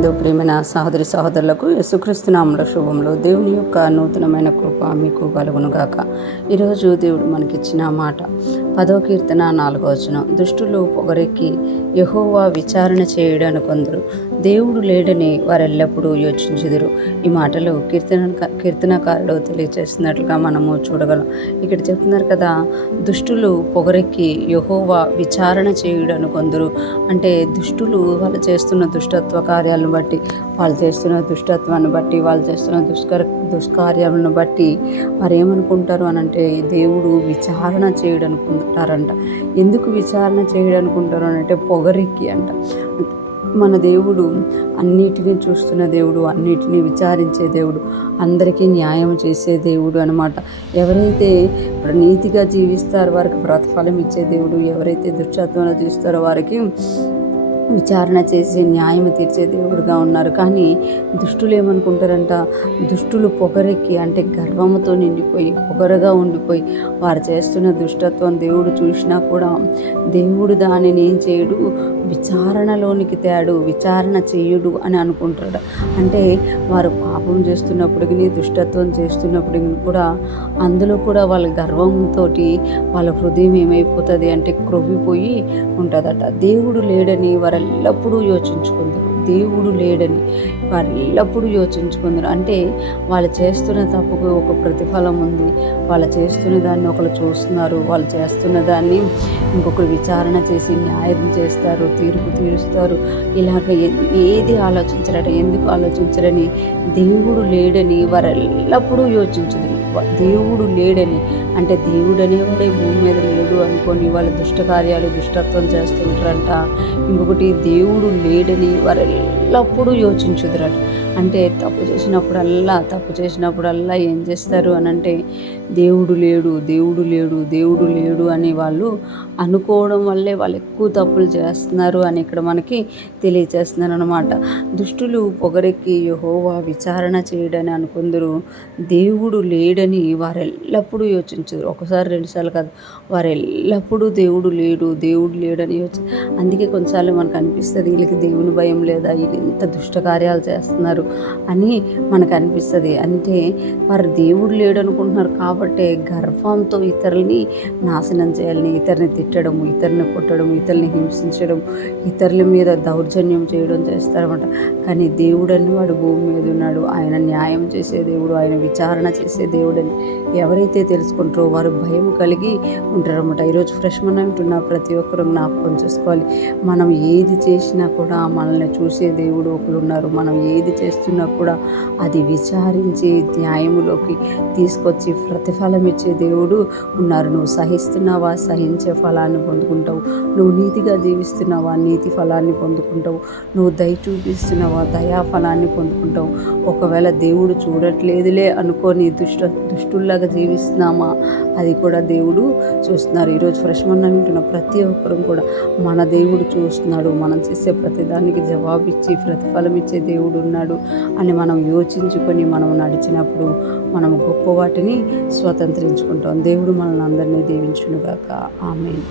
నందు ప్రియమైన సహోదరి సహోదరులకు యేసుక్రీస్తు నామములో శుభములు. దేవుని యొక్క నూతనమైన కృప మీకు కలుగునుగాక. ఈరోజు దేవుడు మనకిచ్చిన మాట 10వ కీర్తన 4వ వచనం. దుష్టులు పొగరెక్కి యెహోవా విచారణ చేయడానికి కొందరు, దేవుడు లేడని వారెల్లప్పుడూ యోచించుదురు. ఈ మాటలు కీర్తనకారుడు తెలియజేస్తున్నట్లుగా మనము చూడగలం. ఇక్కడ చెప్తున్నారు కదా, దుష్టులు పొగరెక్కి యెహోవా విచారణ చేయడానికి కొందరు. అంటే దుష్టులు వాళ్ళు చేస్తున్న దుష్టత్వ కార్యాలను బట్టి, వాళ్ళు చేస్తున్న దుష్టత్వాన్ని బట్టి, వాళ్ళు చేస్తున్న దుష్కార్యాలను బట్టి వారు ఏమనుకుంటారు అని అంటే, దేవుడు విచారణ చేయడనుకుంటారంట. ఎందుకు విచారణ చేయడనుకుంటారు అని అంటే, పొగరెక్కి అంట. మన దేవుడు అన్నిటినీ చూస్తున్న దేవుడు, అన్నిటినీ విచారించే దేవుడు, అందరికీ న్యాయం చేసే దేవుడు అనమాట. ఎవరైతే నీతిగా జీవిస్తారో వారికి ప్రతిఫలం ఇచ్చే దేవుడు, ఎవరైతే దుష్టత్వంలో జీవిస్తారో వారికి విచారణ చేసి న్యాయం తీర్చే దేవుడుగా ఉన్నారు. కానీ దుష్టులు ఏమనుకుంటారంట, దుష్టులు పొగరెక్కి అంటే గర్వముతో నిండిపోయి, పొగరగా ఉండిపోయి వారు చేస్తున్న దుష్టత్వం దేవుడు చూసినా కూడా దేవుడు దానిని ఏం చేయడు, విచారణలోనికి తేడు, విచారణ చేయుడు అని అనుకుంటాడు. అంటే వారు పాపం చేస్తున్నప్పటికీ, దుష్టత్వం చేస్తున్నప్పటికీ కూడా అందులో కూడా వాళ్ళ గర్వంతో వాళ్ళ హృదయం ఏమైపోతుంది అంటే క్రొవ్విపోయి ఉంటుందట. దేవుడు లేడని వారెల్లప్పుడూ యోచించుకుందరు. దేవుడు లేడని వారెల్లప్పుడూ యోచించుకుందరు. అంటే వాళ్ళు చేస్తున్న తప్పుకు ఒక ప్రతిఫలం ఉంది. వాళ్ళు చేస్తున్న దాన్ని ఒకరు చూస్తున్నారు. వాళ్ళు చేస్తున్న దాన్ని ఇంకొకరు విచారణ చేసి న్యాయం చేస్తారు, తీర్పు తీరుస్తారు. ఇలాగ ఏది ఆలోచించరట. ఎందుకు ఆలోచించరని, దేవుడు లేడని వారెల్లప్పుడూ యోచించదు. దేవుడు లేడని అంటే దేవుడు అనేవాడే భూమి మీద లేడు అనుకొని వాళ్ళ దుష్టకార్యాలు, దుష్టత్వం చేస్తుంటారంట. ఇంకొకటి, దేవుడు లేడని వారెల్లప్పుడూ యోచించుదురట. అంటే తప్పు చేసినప్పుడల్లా ఏం చేస్తారు అని అంటే, దేవుడు లేడు, దేవుడు లేడు, దేవుడు లేడు అని వాళ్ళు అనుకోవడం వల్లే వాళ్ళు ఎక్కువ తప్పులు చేస్తున్నారు అని ఇక్కడ మనకి తెలియచేస్తున్నారు అనమాట. దుష్టులు పొగరెక్కి యెహోవా విచారణ చేయడని అనుకుందరు, దేవుడు లేడని వారెల్లప్పుడూ యోచించరు. ఒకసారి రెండుసార్లు కాదు, వారెల్లప్పుడూ దేవుడు లేడని అందుకే కొన్నిసార్లు మనకు అనిపిస్తుంది, వీళ్ళకి దేవుని భయం లేదా, వీళ్ళు ఇంత దుష్ట కార్యాలు చేస్తున్నారు అని మనకు అనిపిస్తుంది. అంటే వారు దేవుడు లేడు అనుకుంటున్నారు కాబట్టి గర్వంతో ఇతరులని నాశనం చేయాలని, ఇతరుని తిట్టడం, ఇతరుని కొట్టడం, ఇతరుని హింసించడం, ఇతరుల మీద దౌర్జన్యం చేయడం చేస్తారన్నమాట. కానీ దేవుడు అని వాడు భూమి మీద ఉన్నాడు, ఆయన న్యాయం చేసే దేవుడు, ఆయన విచారణ చేసే దేవుడని ఎవరైతే తెలుసుకుంటారో వారు భయం కలిగి ఉంటారన్నమాట. ఈరోజు ఫ్రెష్ మనం ఉంటున్న ప్రతి ఒక్కరూ జ్ఞాపకం చేసుకోవాలి, మనం ఏది చేసినా కూడా మనల్ని చూసే దేవుడు ఒకరు ఉన్నారు. మనం ఏది చేస్తున్నా కూడా అది విచారించి న్యాయములోకి తీసుకొచ్చి ప్రతిఫలం ఇచ్చే దేవుడు ఉన్నారు. నువ్వు సహిస్తున్నావా, సహించే ఫలాన్ని పొందుకుంటావు. నువ్వు నీతిగా జీవిస్తున్నావా, నీతి ఫలాన్ని పొందుకుంటావు. నువ్వు దయ చూపిస్తున్నావా, దయా ఫలాన్ని పొందుకుంటావు. ఒకవేళ దేవుడు చూడట్లేదులే అనుకొని దుష్టుల్లాగా జీవిస్తున్నామా, అది కూడా దేవుడు చూస్తున్నారు. ఈరోజు ఫ్రెష్ మనం వింటున్న ప్రతి ఒక్కరూ కూడా మన దేవుడు చూస్తున్నాడు. మనం చేసే ప్రతిదానికి జవాబిచ్చి ప్రతిఫలం ఇచ్చే దేవుడు ఉన్నాడు అని మనం యోచించుకొని మనం నడిచినప్పుడు మనం గొప్ప వాటిని స్వతంత్రించుకుంటాం. దేవుడు మనల్ని అందరినీ దీవించునుగాక. ఆమేన్.